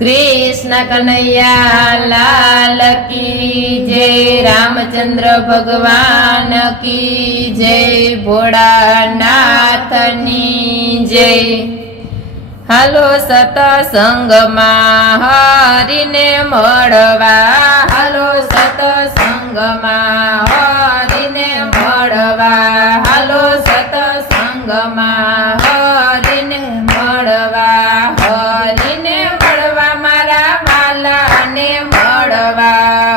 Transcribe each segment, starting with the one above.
कृष्ण कन्हैया लाल की जय। रामचंद्र भगवान की जय। भोळानाथनी जय। हालो सतसंगમાં હરિને મળવા, હાલો સતસંગમાં હરિને મળવા, હાલો સતસંગમાં હરિને મળવા, હરિને મળવા મારા વાલાને મળવા,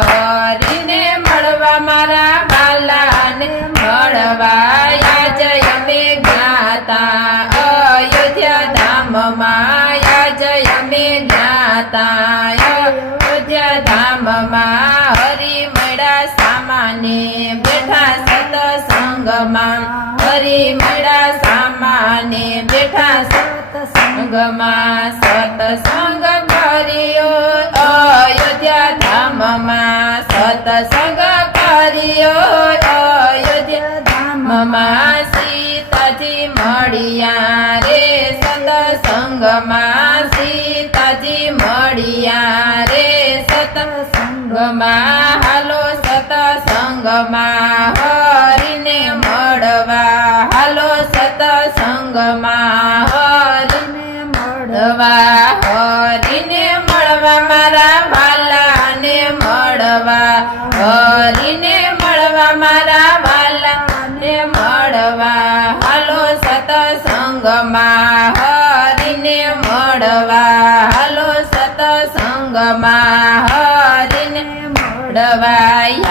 હરિને મળવા મારા વાલાને મળવા। આજ અમે જ્ઞાતા અયોધ્યા ધામમાં, આજ અમે જ્ઞાતા અયોધ્યા ધામમાં, હરિ મળ્યા સામાને બેઠા સતસંગમાં, હરિ મળ્યા સામાને બેઠા સતસંગમાં, સતસંગ કર્યો અયોધ્યા ધામમાં, સતસંગ કર્યો અયોધ્યા ધામમાં। સીતાજી મળ્યા રે સતસંગમાં, સીતાજી મળ્યા રે સતસંગમાં, હાલો સતસંગમાં હરિને મળવા, હાલો સતસંગમાં હરિને મળવા, હરિને મળવા મારા વાલાને મળવા, હરિને મળવા મારા વાલાને મળવા, હાલો સતસંગમાં હરિને મળવા, હાલો સતસંગમાં હરિને મળવા।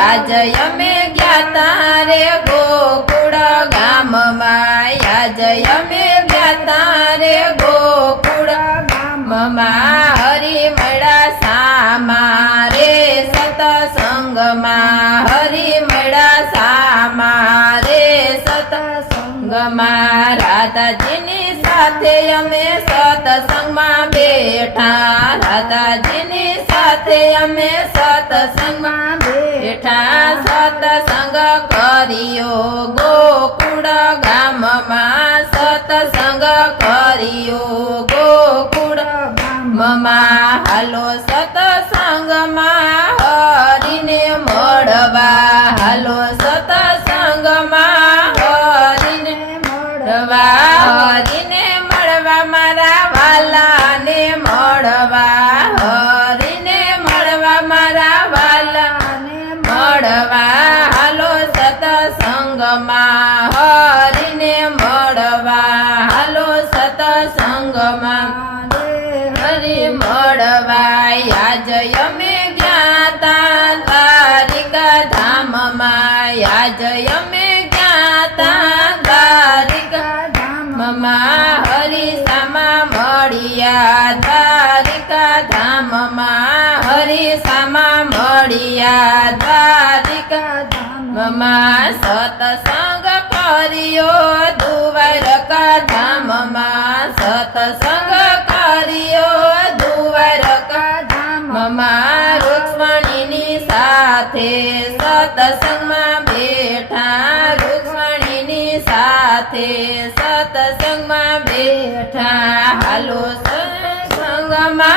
આજ અમે જ્ઞાતા રે ગોકુળ ગામમાં, આજ અમે જ્ઞાતા રે ગોકુળ ગામમાં, હરિ મળ્યા સામા રે સતસંગમાં, હરિ મળ્યા સામા રે સતસંગમાં। રાધાજીની સાથે અમે સતસંગમાં બેઠા, રાધાજીની સાથે અમે સતસંગમાં બેઠા, સતસંગ કર્યો ગોકુળ ગામમાં, સતસંગ કર્યો ગોકુળ ગામમાં, હાલો સતસંગમાં હરિને મળવા, હાલો સતસંગમાં હરિને મળવા, હરિને મળવા મારા વાલાને મળવા, હરિને મળવા મારા વાલાને મળવા, હાલો સતસંગમાં હરિને મળવા, હાલો સતસંગમાં હરિ મળવા। આજ અમે જ્ઞાતા દ્વારિકા ધામમાં, આજ અમે જ્ઞાતા દ્વારિકા ધામમાં, હરિ સામા મળ્યા દ્વારિકા ધામમાં, હરિ સામા મળ્યા દ્વારિકા ધામમાં, સતસંગ કર્યો દ્વારકા ધામમાં, સતસંગ કર્યો દ્વારકા ધામમાં, રૂક્ષ્મણીની સાથે સતસંગમાં બેઠા, રૂક્ષ્મણીની સાથે સતસંગમાં બેઠા, હાલો સત્સંગમાં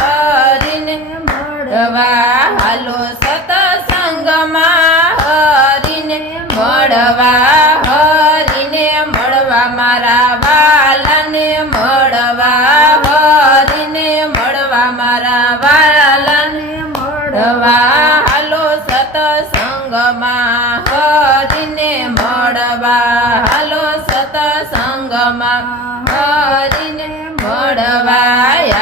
હરિને મળવા, હાલો સત્સંગમાં હરિને મળવા, હરિને મળવા મારા વાલાને મળવા, હરિને મળવા મારા વાલાને મળવા, હાલો સતસંગમાં હરિને મળવા, હાલો સતસંગમાં હરિને મળવા।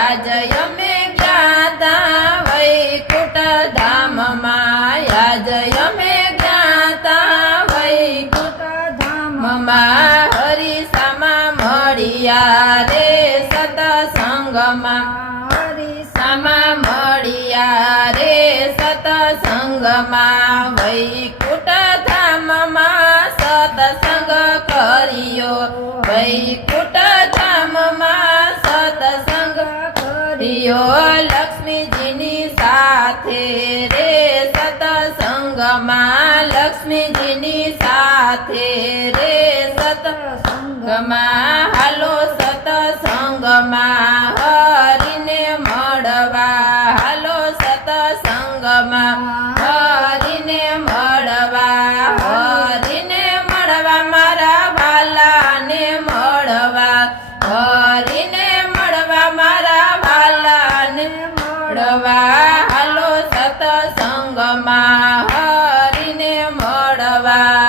આજ અમે જ્ઞાતા વૈકુંઠ ધામમાં, આજ અમે જ્ઞાતા વૈકુંઠ ધામમાં, હરિ સામા મળ્યા રે સતસંગમાં, હરિ સામા મળ્યા રે સતસંગમાં, વૈકુંઠ ધામમાં સતસંગ કર્યો, વૈકુંઠ ધામમાં સતસંગ કર્યો, લક્ષ્મીજીની સાથે રે સતસંગમાં, લક્ષ્મીજીની સાથે રે સતસંગમાં, હાલો સતસંગમાં હરિને મળવા, મળવા હાલો સતસંગમાં હરિને મળવા